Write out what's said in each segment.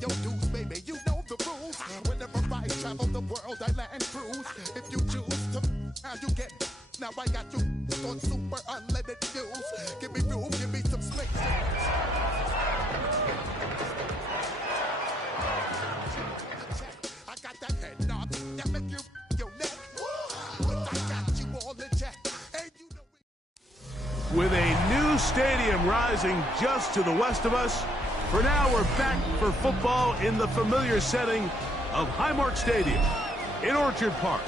your dues, baby. You know the rules. Whenever I travel the world, I land cruise. If you choose to, how you get. Now I got you on super unleaded fuels. Give me room, give me some space. I got that head knob that make you your neck. But I got you all in check. And you know with a new stadium rising just to the west of us, for now we're back for football in the familiar setting of Highmark Stadium in Orchard Park.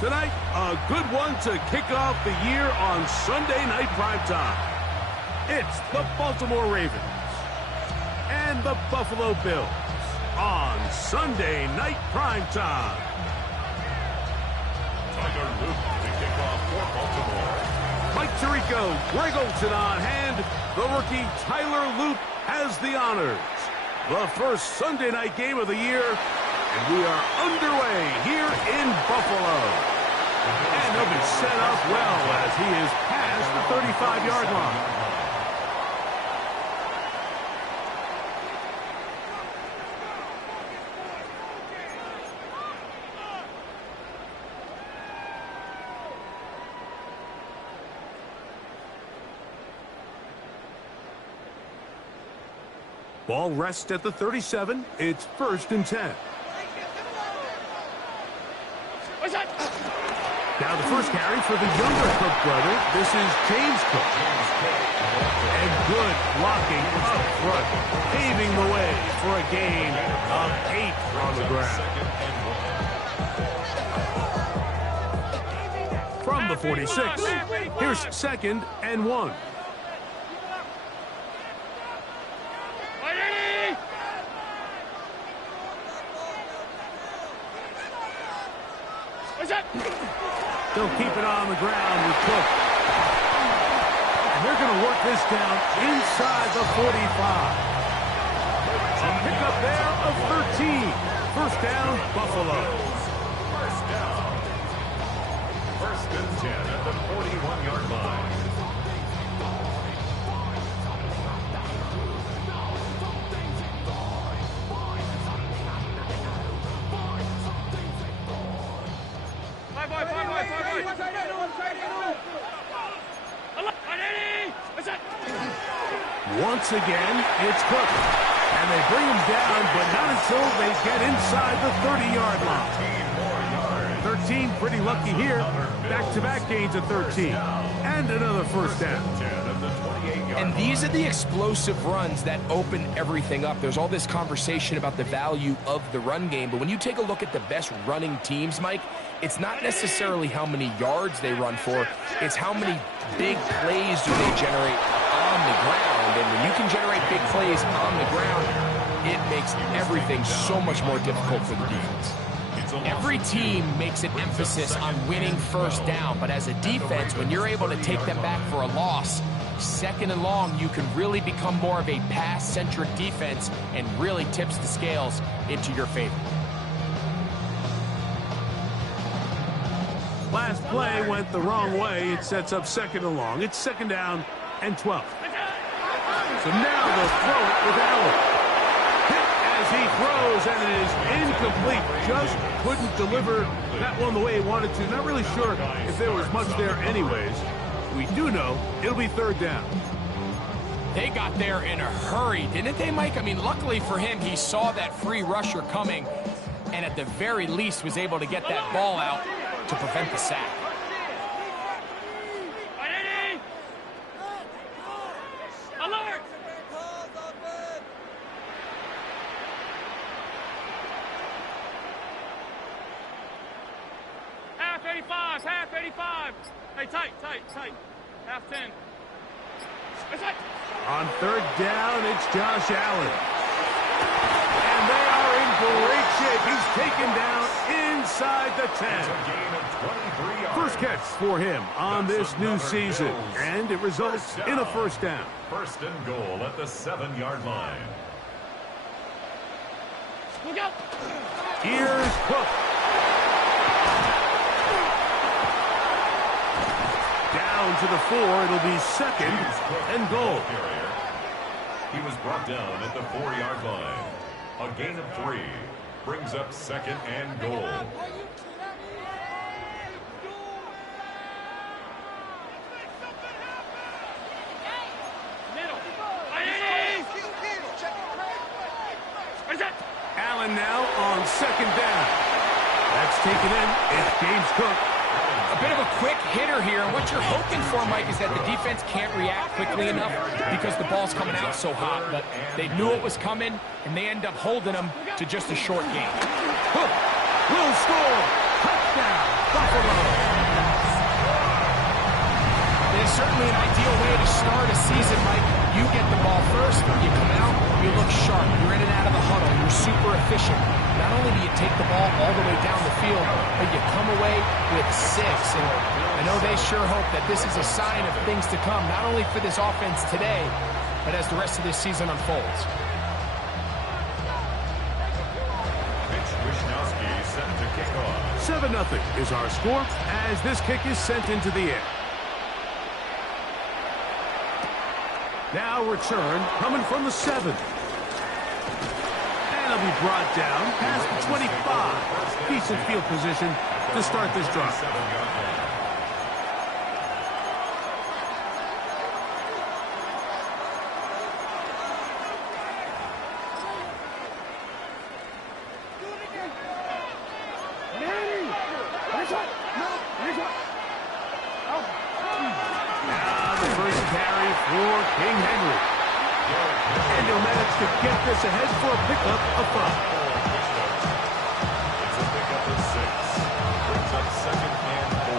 Tonight, a good one to kick off the year on Sunday night primetime. It's the Baltimore Ravens and the Buffalo Bills on Sunday night primetime. Tiger Luke to kick off for Baltimore. Mike Tirico, Greg Olson on hand. The rookie Tyler Loop has the honors. The first Sunday night game of the year, and we are underway here in Buffalo. And he'll be set up well as he is past the 35-yard line. Ball rests at the 37. It's 1st and 10. Now the first carry for the younger Cook brother. This is James Cook. And good blocking up front, paving the way for a gain of 8 on the ground. From the 46, here's 2nd and 1. They'll keep it on the ground with Cook. And they're going to work this down inside the 45. A pickup there of 13. First down, Buffalo. First down. 1st and 10 at the 41-yard line. Once again, it's Cook. And they bring him down, but not until they get inside the 30-yard line. 13, pretty lucky here. Back-to-back gains of 13. And another first down. And these are the explosive runs that open everything up. There's all this conversation about the value of the run game, but when you take a look at the best running teams, Mike, it's not necessarily how many yards they run for, it's how many big plays do they generate on the ground. And when you can generate big plays on the ground, it makes everything so much more difficult for the defense. Every team makes an emphasis on winning first down, but as a defense, when you're able to take them back for a loss, 2nd and long, you can really become more of a pass-centric defense and really tips the scales into your favor. Last play went the wrong way. It sets up 2nd and long. It's 2nd down and 12. So now they'll throw it with Allen. Hit as he throws, and it is incomplete. Just couldn't deliver that one the way he wanted to. Not really sure if there was much there anyways. We do know it'll be 3rd down. They got there in a hurry, didn't they, Mike? I mean, luckily for him, he saw that free rusher coming and at the very least was able to get that ball out to prevent the sack. Alert! Half 85, half 85. Hey, tight. Half 10. On 3rd down, it's Josh Allen. And they are in great shape. He's taken down inside the 10. First catch for him on this new season. And it results in a first down. 1st and goal at the 7-yard line. Look out! Here's Cook. Down to the 4. It'll be 2nd and goal. He was brought down at the 4-yard line. A gain of 3 brings up 2nd and goal. Allen now on 2nd down. That's taken in. It's James Cook. A bit of a quick hitter here. And what you're hoping for, Mike, is that the defense can't react quickly enough because the ball's coming out so hot. But they knew it was coming, and they end up holding them to just a short game. Cook will score. Touchdown, Buffalo. It is certainly an ideal way to start a season, Mike. You get the ball first, you come out, you look sharp, you're in and out of the huddle, you're super efficient. Not only do you take the ball all the way down the field, but you come away with 6. And I know they sure hope that this is a sign of things to come, not only for this offense today, but as the rest of this season unfolds. 7-0 is our score as this kick is sent into the air. Now return coming from the 7. And it'll be brought down past the 25. Decent field position to start this drive. Get this ahead for a pickup of 5. It's a pickup of 6. Brings up 2nd and 4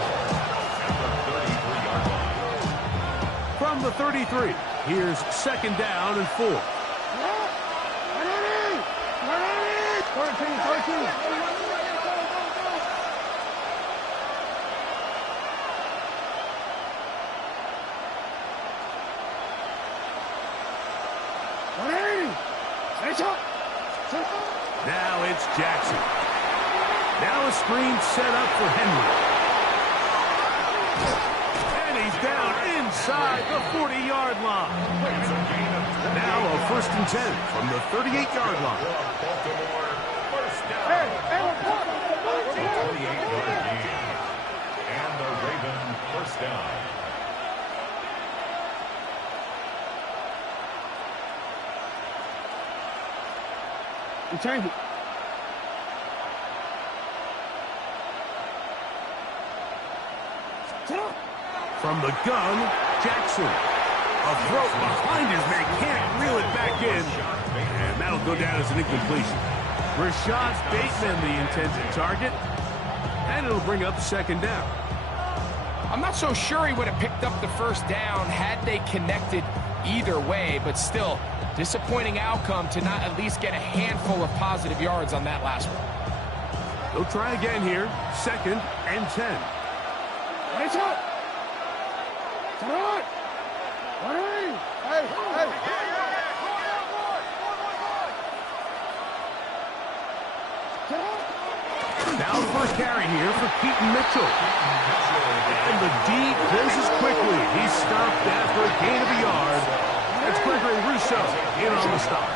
at the 33-yard line. From the 33, here's 2nd down and 4. 13. Now it's Jackson. Now a screen set up for Henry. And he's down inside the 40-yard line. Now a 1st and 10 from the 38-yard line. Baltimore, first down. 48-yard gain. And the Raven first down. Return. From the gun, Jackson. A throw behind his man, can't reel it back in. And that'll go down as an incompletion. Rashad Bateman, the intended target. And it'll bring up 2nd down. I'm not so sure he would have picked up the 1st down had they connected either way, but still, disappointing outcome to not at least get a handful of positive yards on that last one. They'll try again here. 2nd and 10. Nice up. Come on. Hey. Now first carry here for Keaton Mitchell. And the D closes quickly. He's stopped after a gain of a yard. It's Gregory Rousseau in on the stop.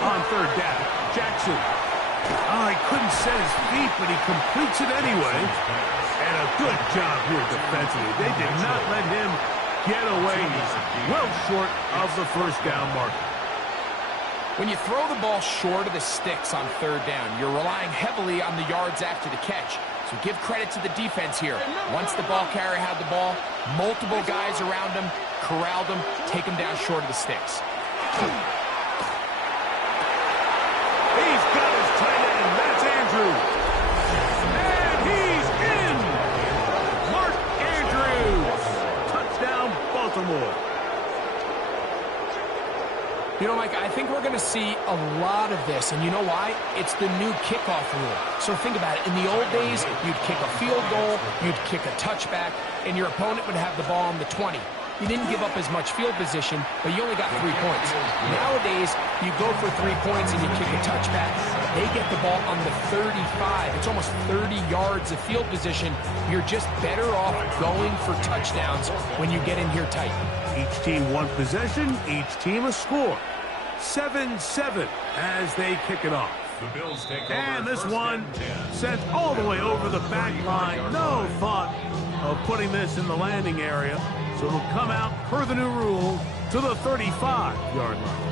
On 3rd down, Jackson. Oh, he couldn't set his feet, but he completes it anyway. And a good job here defensively. They did not let him get away. Well short of the 1st down marker. When you throw the ball short of the sticks on 3rd down, you're relying heavily on the yards after the catch. So give credit to the defense here. Once the ball carrier had the ball, multiple guys around him, corralled him, take him down short of the sticks. He's got his tight end. That's Andrews. And he's in. Mark Andrews. Touchdown, Baltimore. You know, Mike, I think we're going to see a lot of this, and you know why? It's the new kickoff rule. So think about it. In the old days, you'd kick a field goal, you'd kick a touchback, and your opponent would have the ball on the 20. You didn't give up as much field position, but you only got 3 points. Nowadays, you go for 3 points and you kick a touchback. They get the ball on the 35. It's almost 30 yards of field position. You're just better off going for touchdowns when you get in here tight. Each team one possession, each team a score. 7-7 as they kick it off. The Bills take over. And this first one and 10. sent all the way over the back line. No thought of putting this in the landing area. So it'll come out per the new rule to the 35-yard line.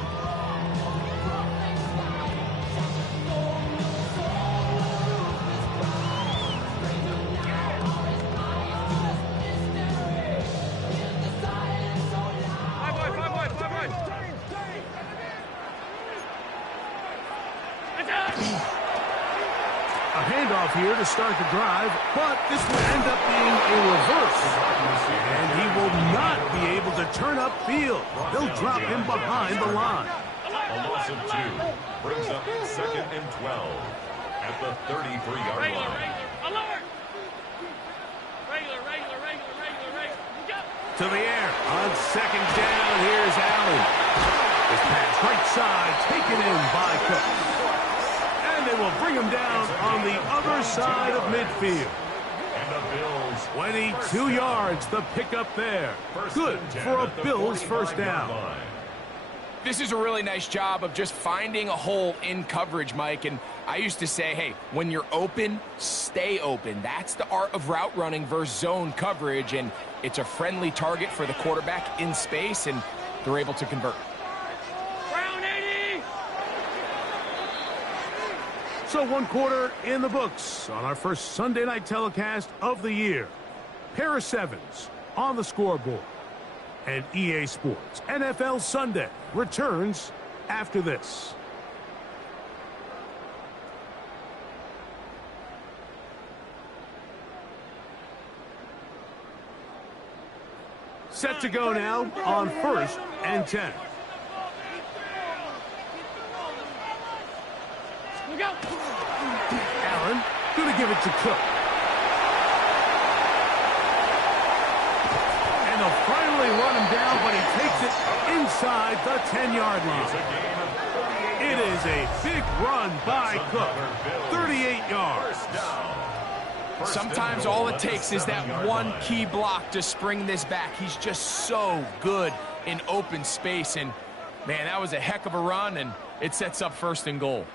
A handoff here to start the drive, but this will end up being a reverse. And he will not be able to turn upfield. They'll drop him behind the line. A loss of 2 brings up 2nd and 12 at the 33-yard line. To the air on 2nd down. Here's Allen. This pass right side taken in by Cook. And they will bring him down on the other side of midfield. And the Bills 22 yards, the pickup there. Good for a Bills first down. This is a really nice job of just finding a hole in coverage, Mike. And I used to say, hey, when you're open, stay open. That's the art of route running versus zone coverage. And it's a friendly target for the quarterback in space, and they're able to convert. So 1 quarter in the books on our first Sunday night telecast of the year. Pair of sevens on the scoreboard. And EA Sports NFL Sunday returns after this. Set to go now on 1st and 10. Allen going to give it to Cook. And they'll finally run him down, but he takes it inside the 10-yard line. It is a big run by Cook. 38 yards. Sometimes all it takes is that one key block to spring this back. He's just so good in open space. And, man, that was a heck of a run, and it sets up 1st and goal.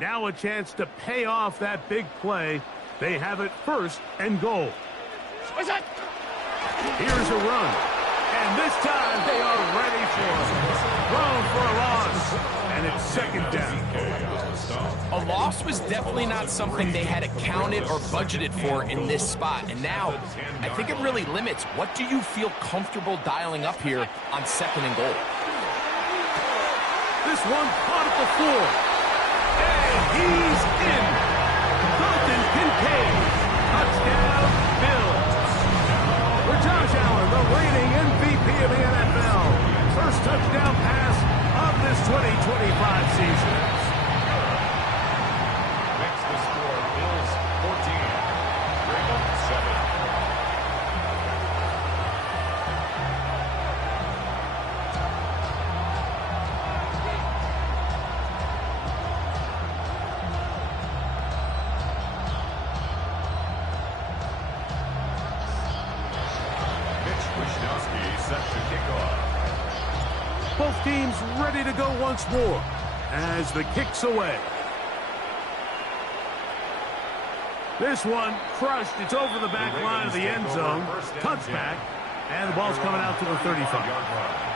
Now a chance to pay off that big play. They have it 1st and goal. Here's a run. And this time they are ready for it. Thrown for a loss. And it's 2nd down. A loss was definitely not something they had accounted or budgeted for in this spot. And now I think it really limits. What do you feel comfortable dialing up here on 2nd and goal? This one caught at the 4. And he's in. Dalton Kincaid. Touchdown, Bills. For Josh Allen, the reigning MVP of the NFL. First touchdown pass of this 2025 season. Makes the score Bills 14, Ravens 7. Both teams ready to go once more as the kick's away. This one crushed. It's over the back line of the end zone. Touchback. And the ball's coming out to the 35.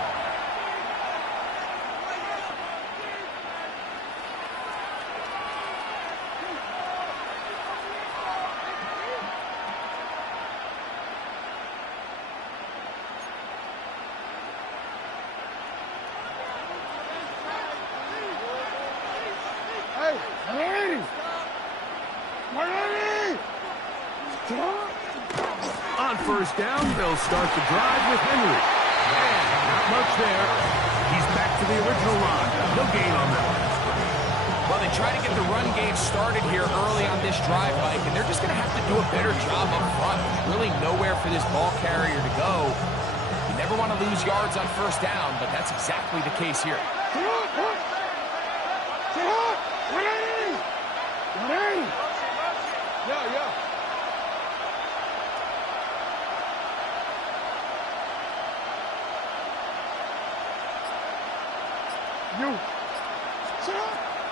On 1st down, they'll start the drive with Henry. And not much there. He's back to the original line. No gain on that one. Well, they try to get the run game started here early on this drive, Mike, and they're just going to have to do a better job up front. There's really nowhere for this ball carrier to go. You never want to lose yards on 1st down, but that's exactly the case here.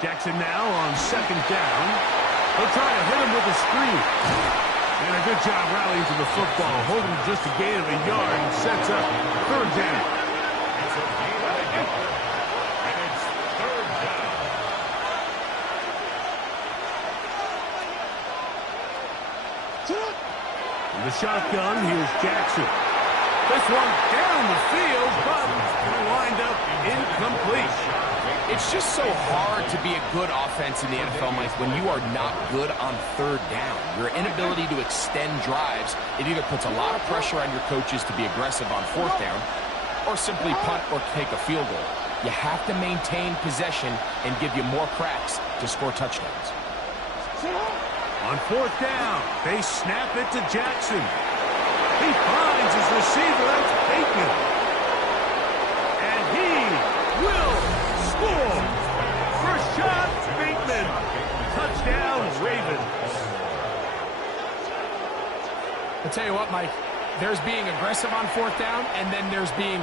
Jackson now on second down. They'll try to hit him with a screen. And a good job rallying to the football, holding just a gain of a yard and sets up third down. It's a gain of a yard, and it's third down. In the shotgun, here's Jackson. This one down the field, but lined up incomplete. It's just so hard to be a good offense in the NFL, Mike, when you are not good on third down. Your inability to extend drives, it either puts a lot of pressure on your coaches to be aggressive on fourth down or simply punt or take a field goal. You have to maintain possession and give you more cracks to score touchdowns. On fourth down, they snap it to Jackson. He finds his receiver. That's Bateman. And he will score. First shot, Bateman. Touchdown, Ravens. I'll tell you what, Mike, there's being aggressive on fourth down, and then there's being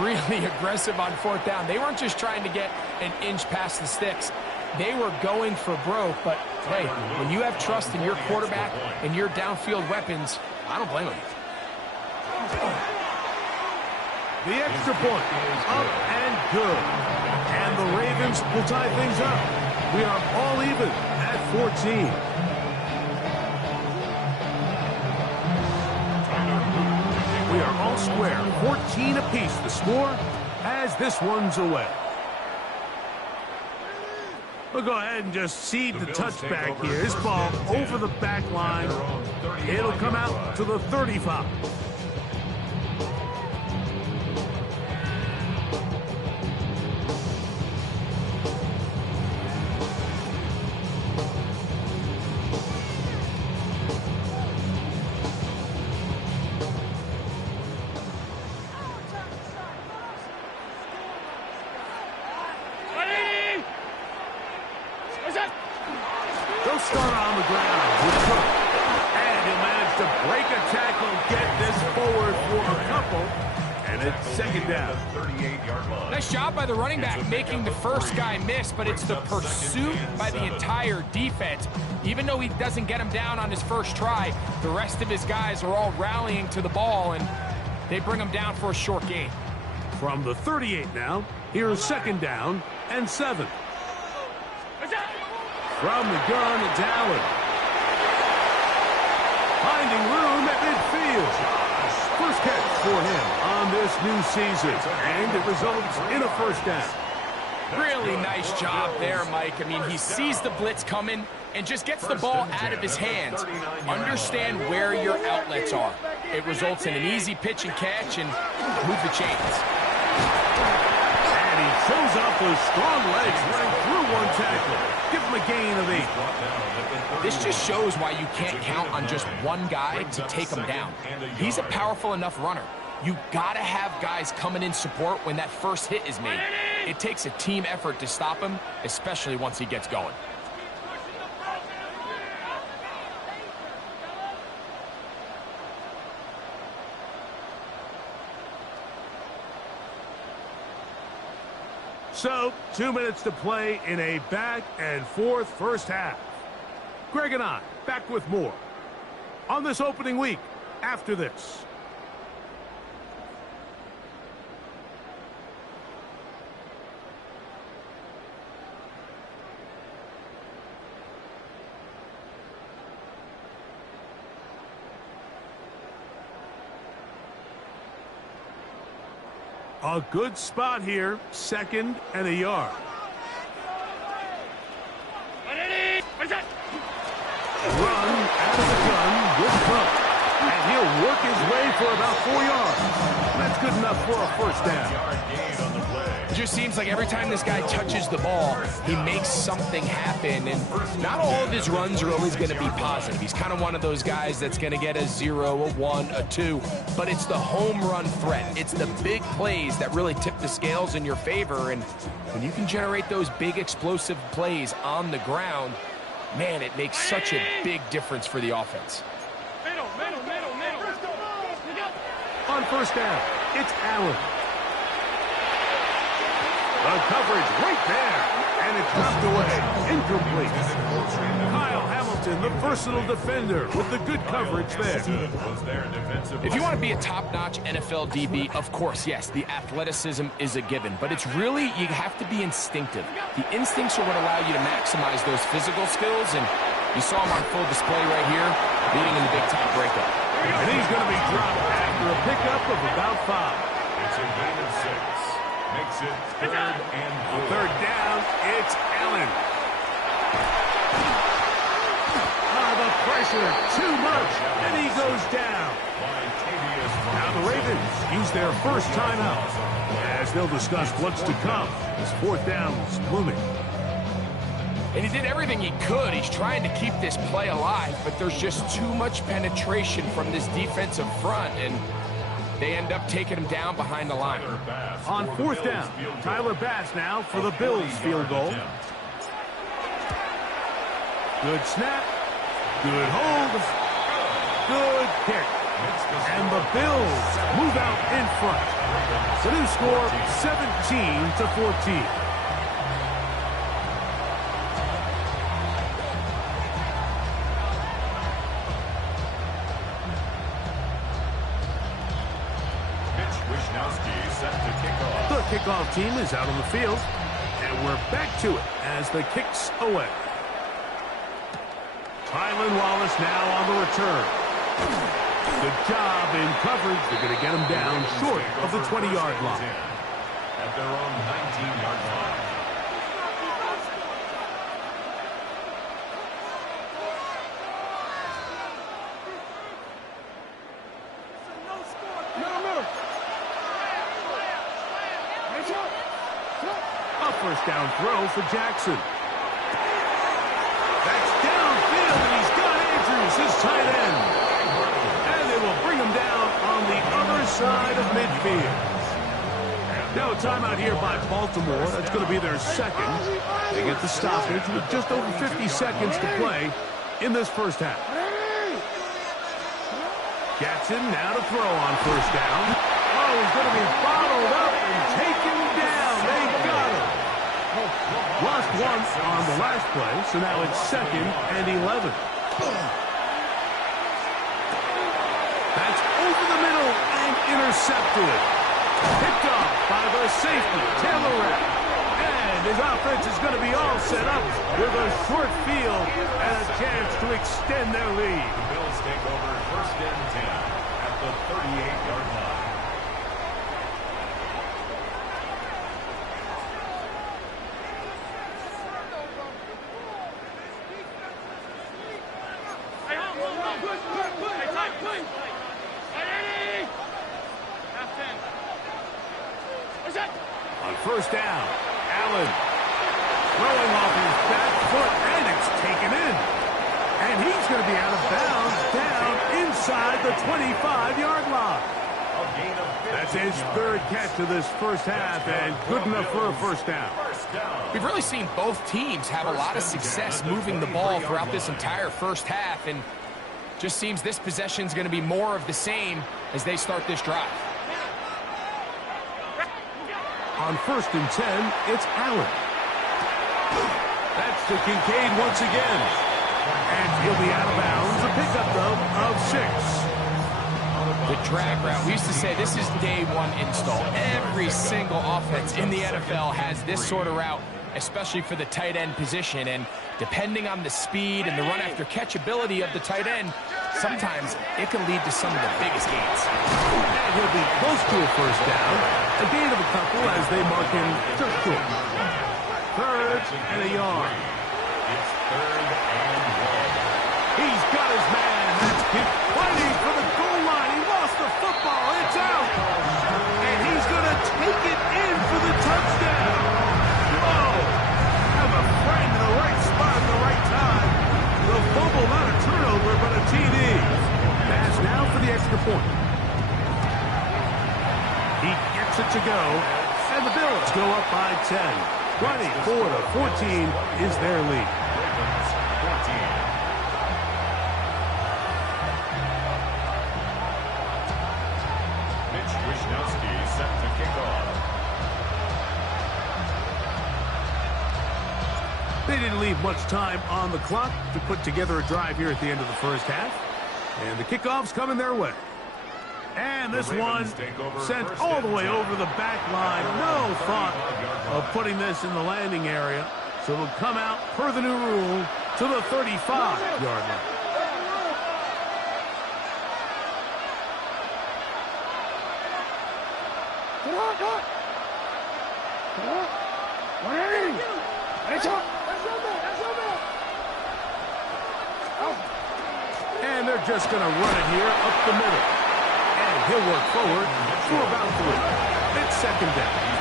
really aggressive on fourth down. They weren't just trying to get an inch past the sticks. They were going for broke, but, hey, when you have trust in your quarterback and your downfield weapons, I don't blame them. The extra point, up and good. And the Ravens will tie things up. We are all even at 14. We are all square, 14 apiece. The score as this one's away. We'll go ahead and just cede the touchback here. This ball over the back line. It'll come out to the 35. They'll start on the ground with Cook. And he'll manage to break a tackle, get this forward for a couple. And it's second down. 38-yard line. Nice job by the running back making the first guy miss, but it's the pursuit by the entire defense. Even though he doesn't get him down on his first try, the rest of his guys are all rallying to the ball, and they bring him down for a short gain. From the 38 now, here's second down and 7. From the gun, it's Allen. Finding room at midfield. First catch for him on this new season, and it results in a first down. Really nice job there, Mike. I mean, he sees the blitz coming and just gets the ball out of his hands. Understand where your outlets are. It results in an easy pitch and catch and move the chains. And he shows off those strong legs running through one tackle. Give him a gain of 8. This just shows why you can't count on just one guy to take him down. He's a powerful enough runner. You gotta have guys coming in support when that first hit is made. It takes a team effort to stop him, especially once he gets going. So, 2 minutes to play in a back and forth first half. Greg and I back with more on this opening week after this. A good spot here, second and a yard. Run out of the gun with Cook. And he'll work his way for about 4 yards. That's good enough for a first down. It just seems like every time this guy touches the ball, he makes something happen. And not all of his runs are always going to be positive. He's kind of one of those guys that's going to get a 0, a 1, a 2. But it's the home run threat. It's the big plays that really tip the scales in your favor. And when you can generate those big explosive plays on the ground, man, it makes such a big difference for the offense. On first down, it's Allen. The coverage right there, and it's Knocked away. Incomplete. Kyle Hamilton, the versatile defender, with the good coverage there. If you want to be a top-notch NFL DB, of course, yes, the athleticism is a given. But it's really, you have to be instinctive. The instincts are what allow you to maximize those physical skills, and you saw him on full display right here, leading in the big-time breakup. And he's going to be dropped after a pickup of about 5. It's a gain of 6. Makes it 3rd and 4. Third down, it's Allen. The pressure, too much, and he goes down. Now the Ravens use their first timeout as they'll discuss what's to come as 4th down is looming. And he did everything he could. He's trying to keep this play alive, but there's just too much penetration from this defensive front, and they end up taking him down behind the line. On 4th down, Tyler Bass now for the Bills field goal. Good snap. Good hold. Good kick. And the Bills move out in front. The new score, 17-14. The kickoff team is out on the field, and we're back to it as the kick's away. Tylan Wallace now on the return. Good job in coverage. They're going to get him down short of the 20-yard line. At their own 19-yard line. A first down throw for Jackson. That's downfield, and he's got Andrews, his tight end. And they will bring him down on the other side of midfield. Now a timeout here by Baltimore. That's going to be their second. They get the stoppage with just over 50 seconds to play in this first half. Jackson now to throw on first down. Oh, he's going to be bottled up and taken down. They got him. Lost once on the last play, so now it's 2nd and 11. That's over the middle and intercepted. Picked off by the safety, Taylor Rapp. And his offense is going to be all set up with a short field and a chance to extend their lead. The Bills take over 1st and 10 at the 38-yard line. On first down, Allen throwing off his back foot, and it's taken in. And he's going to be out of bounds down inside the 25-yard line. That's his 3rd catch of this first half, and good enough for a first down. We've really seen both teams have a lot of success moving the ball throughout this entire first half, and just seems this possession is going to be more of the same as they start this drive. On 1st and 10, it's Allen. That's to Kincaid once again. And he'll be out of bounds. A pickup, though, of 6. The drag route. We used to say this is day 1 install. Every single offense in the NFL has this sort of route, especially for the tight end position. And depending on the speed and the run-after-catch ability of the tight end, sometimes it can lead to some of the biggest gains. And he'll be close to a first down. A gain of a couple as they mark him just short. 3rd and a yard. It's 3rd and 1. He's got his man. That's hit fighting for the goal line. He lost the football. It's out. And he's going to take it in for the touchdown. Whoa. Have a friend in the right spot at the right time. The fumble, not a turnover, but a TD. Pass now for the extra point. He gets it to go, and the Bills go up by 10. 24-14 is their lead. Mitch Wishnowsky set to kick off. They didn't leave much time on the clock to put together a drive here at the end of the first half. And the kickoff's coming their way. And this one sent all the way over the back line. No thought of putting this in the landing area. So it'll come out, per the new rule, to the 35-yard line. And they're just going to run it here up the middle. And he'll work forward for about 3. It's second down.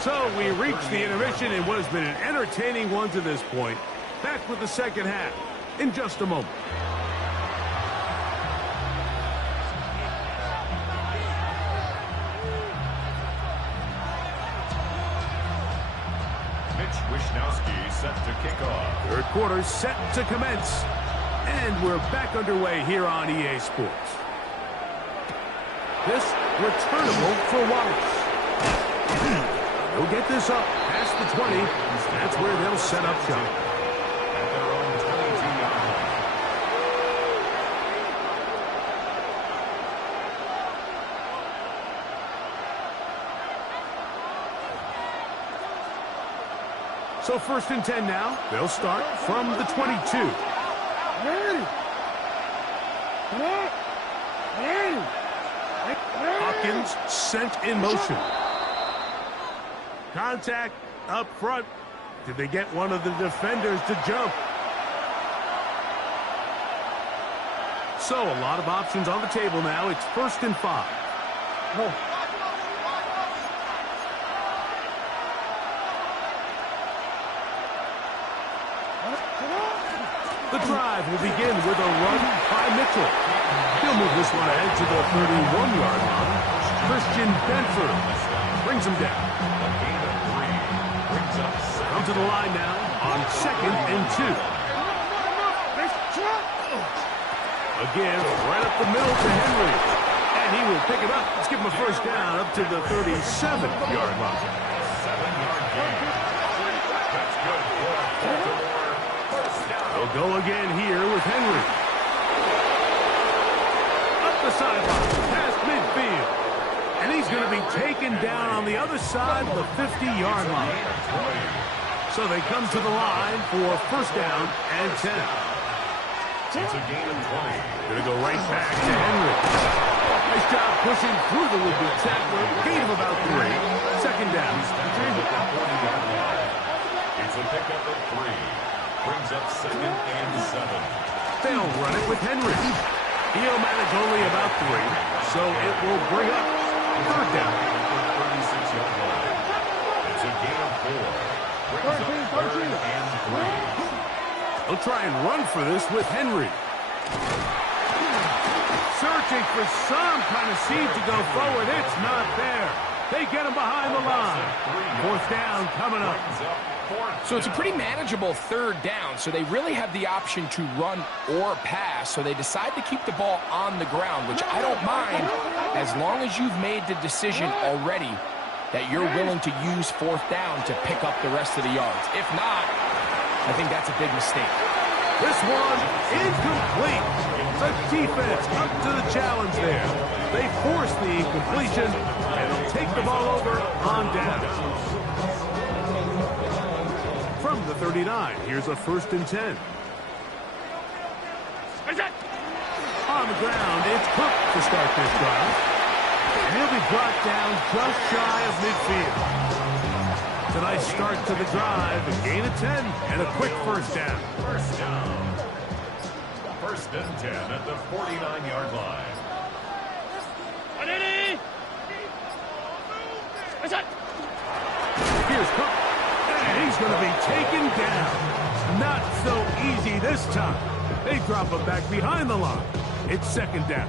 So we reach the intermission in what has been an entertaining one to this point. Back with the second half in just a moment. Set to kick off. Third quarter set to commence. And we're back underway here on EA Sports. This returnable for Wallace. He'll get this up past the 20. That's where they'll set up shop. At their own 22-yard line. So first and 10 now. They'll start from the 22. Hopkins sent in motion. Contact up front. Did they get one of the defenders to jump? So a lot of options on the table now. It's first and 5. The drive will begin with a run by Mitchell. He'll move this one ahead to the 31-yard line. Christian Benford brings him down. Come to the line now on second and 2. Again, right up the middle to Henry. And he will pick it up. Let's give him a first down up to the 37-yard line. 7-yard gain. That's good for Baltimore. They'll go again here with Henry. Up the sideline, past midfield. And he's going to be taken down on the other side of the 50-yard line. So they come to the line for first down and 10. It's a gain of 20. Going to go right back to Henry. Nice job pushing through the would-be tackler. Gain of about 3. Second down. It's a pickup of 3. Brings up second and 7. They'll run it with Henry. He'll manage only about 3, so it will bring up third down. 36-yard line. It's a gain of 4. Brings up third and 3. They'll try and run for this with Henry. Searching for some kind of seed to go forward. It's not there. They get him behind the line. Fourth down coming up. So it's a pretty manageable third down, so they really have the option to run or pass, so they decide to keep the ball on the ground, which I don't mind as long as you've made the decision already that you're willing to use fourth down to pick up the rest of the yards. If not, I think that's a big mistake. This one incomplete. The defense up to the challenge there. They force the incompletion, and they'll take the ball over on down. From the 39, here's a first and 10. On the ground, it's Cook to start this drive. And he'll be brought down just shy of midfield. It's a nice start to the drive, a gain of 10, and a quick first down. First down. First and 10 at the 49-yard line. Here's Cook. And he's going to be taken down. Not so easy this time. They drop him back behind the line. It's second down.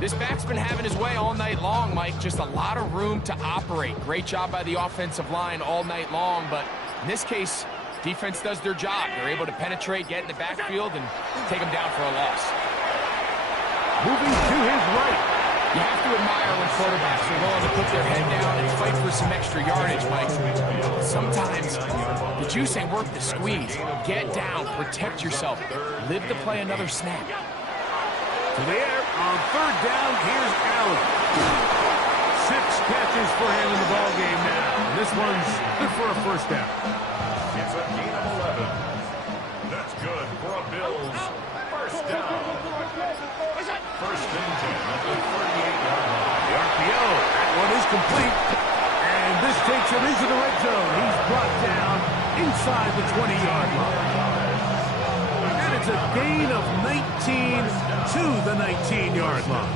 This back's been having his way all night long, Mike. Just a lot of room to operate. Great job by the offensive line all night long, but in this case, defense does their job. They're able to penetrate, get in the backfield, and take them down for a loss. Moving to his right. You have to admire when quarterbacks are willing to put their head down and fight for some extra yardage, Mike. Sometimes the juice ain't worth the squeeze. Get down, protect yourself, live to play another snap. To the air on third down, here's Allen. 6 catches for him in the ball game now. This one's good for a first down. It's a gain of 11. That's good for a Bills first down. First and 10 at the 38-yard line. The RPO, that one is complete. And this takes him into the red zone. He's brought down inside the 20-yard line. And it's a gain of 19 to the 19-yard line.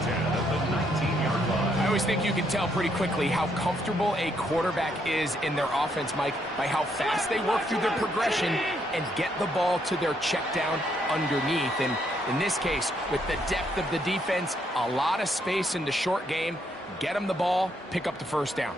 I always think you can tell pretty quickly how comfortable a quarterback is in their offense, Mike, by how fast they work through their progression and get the ball to their check down underneath. And in this case, with the depth of the defense, a lot of space in the short game, get them the ball, pick up the first down.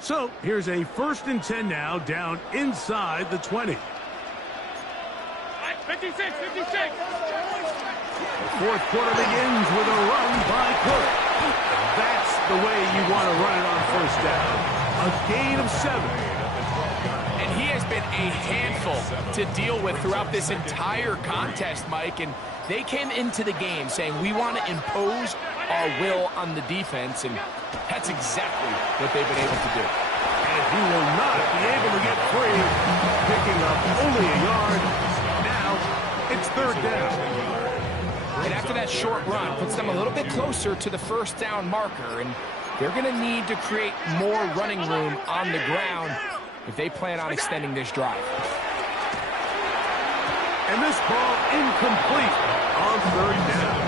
So here's a 1st and 10 now, down inside the 20. 56, 56. The fourth quarter begins with a run by Cook. That's the way you want to run it on first down. A gain of 7. And he has been a handful to deal with throughout this entire contest, Mike. And they came into the game saying, we want to impose our will on the defense, and that's exactly what they've been able to do. And he will not be able to get free, picking up only a yard. Now it's third down. And after that short run, puts them a little bit closer to the first down marker, and they're going to need to create more running room on the ground if they plan on extending this drive. And this ball incomplete on third down.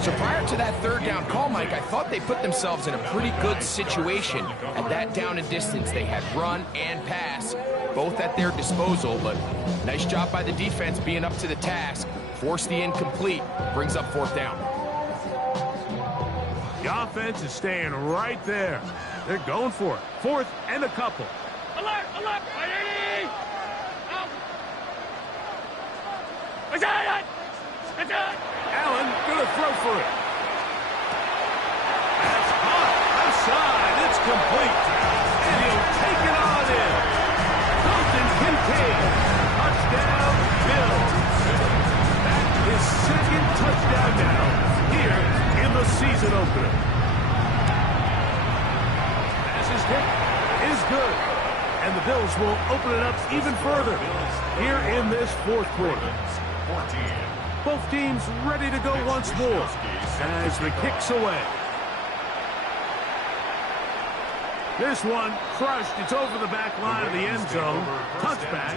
So prior to that third down call, Mike, I thought they put themselves in a pretty good situation at that down and distance. They had run and pass, both at their disposal, but nice job by the defense being up to the task. Force the incomplete, brings up fourth down. The offense is staying right there. They're going for it. 4th and a couple. Alert, alert, ready! Out! It's it! Allen gonna throw for it. That's hot. Outside. It's complete. And he'll take it on in. Dalton Kincaid. Touchdown, Bills. That is 2nd touchdown now here in the season opener. Passes hit is good. And the Bills will open it up even further here in this 4th quarter. 14. Both teams ready to go once more as the kick's away. This one crushed. It's over the back line of the end zone. Touchback.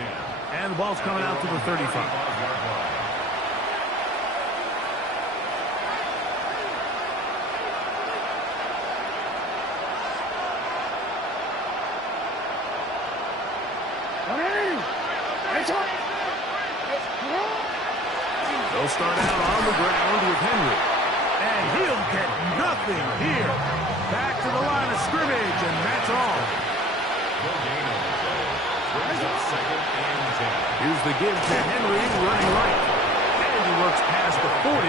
And the ball's coming out to the 35. They'll start out on the ground with Henry. And he'll get nothing here. Back to the line of scrimmage, and that's all. Here's the give to Henry running right. And he works past the 40,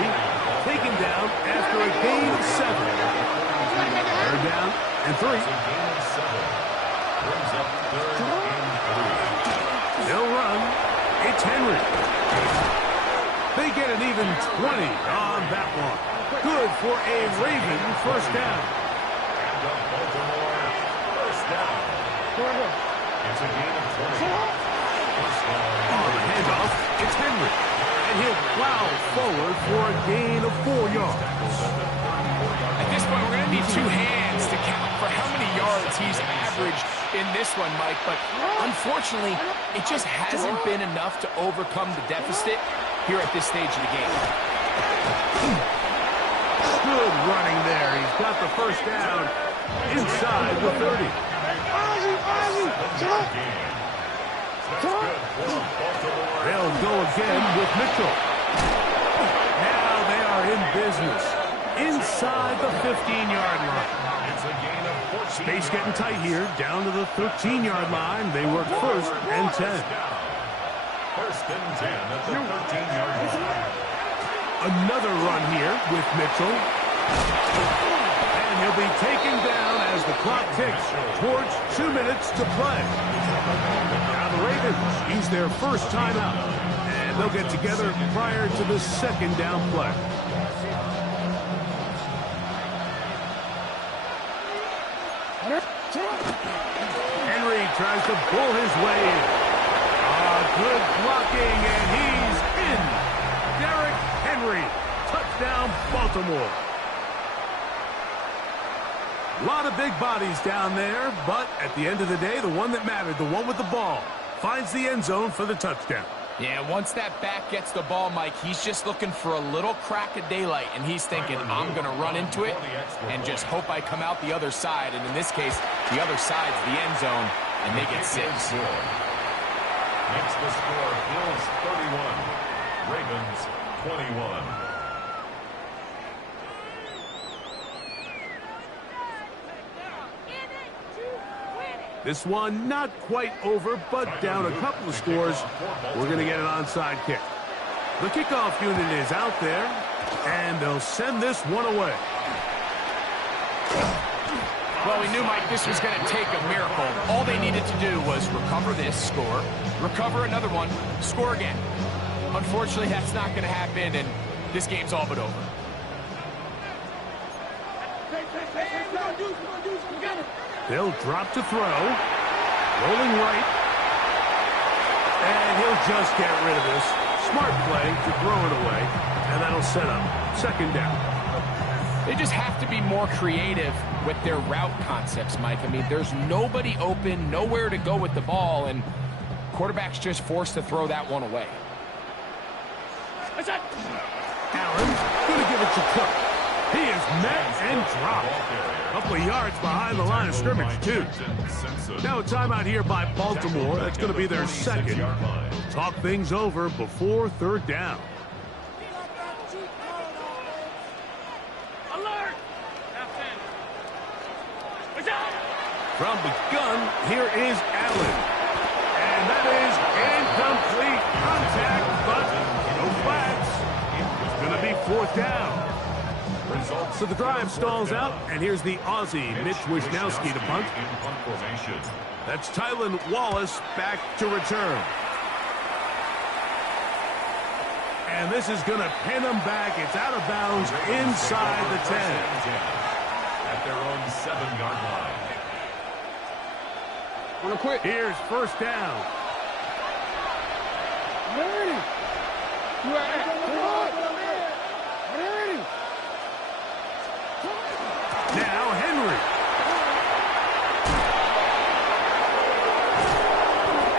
taken down after a gain of 7. Third down and 3. They'll run. It's Henry. They get an even 20 on that one. Good for a Raven first down. And a Baltimore first down. It's a gain of 20. First down. On the handoff, it's Henry. And he'll plow forward for a gain of 4 yards. At this point, we're going to need 2 hands to count for how many yards he's averaged in this one, Mike. But unfortunately, it just hasn't been enough to overcome the deficit here at this stage of the game. Good running there. He's got the first down inside the 30. They'll go again with Mitchell. Now they are in business. inside the 15-yard line. It's a gain of 14. Space getting tight here, down to the 13-yard line. They work first and 10. First and 10 at the 13-yard line. Another run here with Mitchell. And he'll be taken down as the clock ticks towards 2 minutes to play. Now the Ravens use their first timeout, and they'll get together prior to the second down play. Henry tries to pull his way in. Good blocking, and he's in. Derrick Henry, touchdown Baltimore. A lot of big bodies down there, but at the end of the day, the one that mattered, the one with the ball, finds the end zone for the touchdown. Yeah, once that back gets the ball, Mike, he's just looking for a little crack of daylight, and he's thinking, I'm going to run into it and just hope I come out the other side. And in this case, the other side's the end zone, and they get 6. Makes the score Bills 31, Ravens 21. This one not quite over, but down a couple of scores. We're going to get an onside kick. The kickoff unit is out there, and they'll send this one away. Well, we knew, Mike, this was going to take a miracle. All they needed to do was recover this, score, recover another one, score again. Unfortunately, that's not going to happen, and this game's all but over. They'll drop to throw. Rolling right. And he'll just get rid of this. Smart play to throw it away. And that'll set up second down. They just have to be more creative with their route concepts, Mike. I mean, there's nobody open, nowhere to go with the ball, and quarterback's just forced to throw that one away. Allen's going to give it to Cook. He is met and dropped. A couple of yards behind the line of scrimmage, too. Now a timeout here by Baltimore. That's going to be their second. Talk things over before third down. Alert! From the gun, here is Allen. And that is incomplete contact, but no flags. It's going to be fourth down. So the drive stalls out, and here's the Aussie, Mitch Wisnowski, to punt. That's Tylan Wallace back to return. And this is going to pin him back. It's out of bounds inside the 10. At their own 7-yard line. Real quick. Here's first down. Now Henry.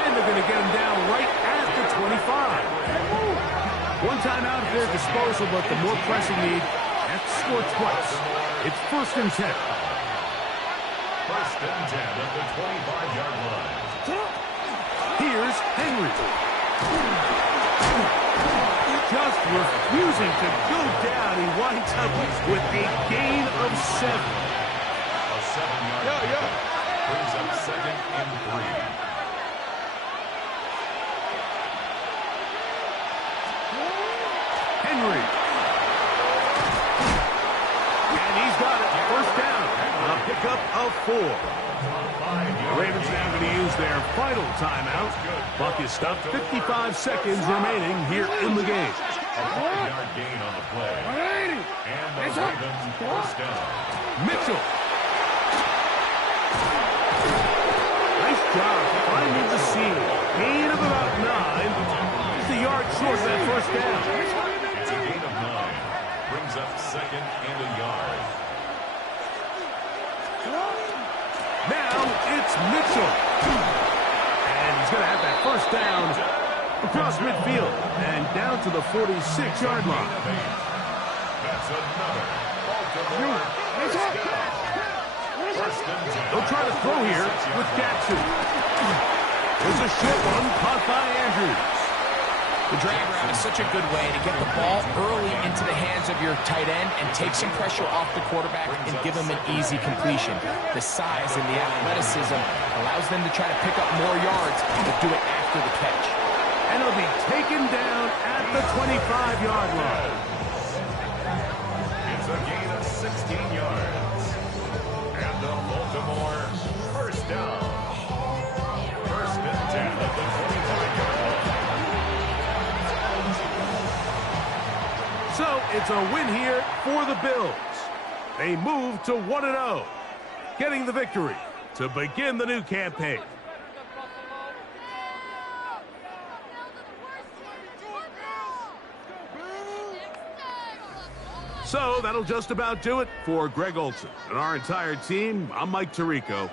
And they're going to get him down right at the 25. One time out at their disposal, but the more pressing need, have to score twice. It's first and 10. First and 10 at the 25-yard line. Here's Henry. Just refusing to go down. He winds up with a gain of 7. A 7-yard brings up second and 3. Henry. And he's got it. First down. A pickup of 4. The Ravens now going to use their final timeout. Buck is stopped. 55 seconds remaining here in the game. A 4-yard gain on the play. And the Ravens first down. Mitchell. Nice job finding the seam. Gain of about 9. Just a yard short of that first down. It's a gain of 9. Brings up second and a yard. Now it's Mitchell. And he's going to have that first down across midfield and down to the 46-yard line. That's another Baltimore first down. First and 10. They'll try to throw here with Jackson. There's a short one caught by Andrews. The drag route is such a good way to get the ball early into the hands of your tight end and take some pressure off the quarterback and give him an easy completion. The size and the athleticism allows them to try to pick up more yards, but do it after the catch. And he'll be taken down at the 25-yard line. It's a gain of 16 yards. And the Baltimore first down. First and 10 at the 25-yard line. So it's a win here for the Bills. They move to 1-0, getting the victory to begin the new campaign. So that'll just about do it for Greg Olson and our entire team. I'm Mike Tirico.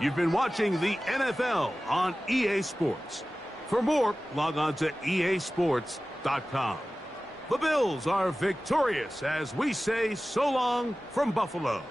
You've been watching the NFL on EA Sports. For more, log on to easports.com. The Bills are victorious as we say so long from Buffalo.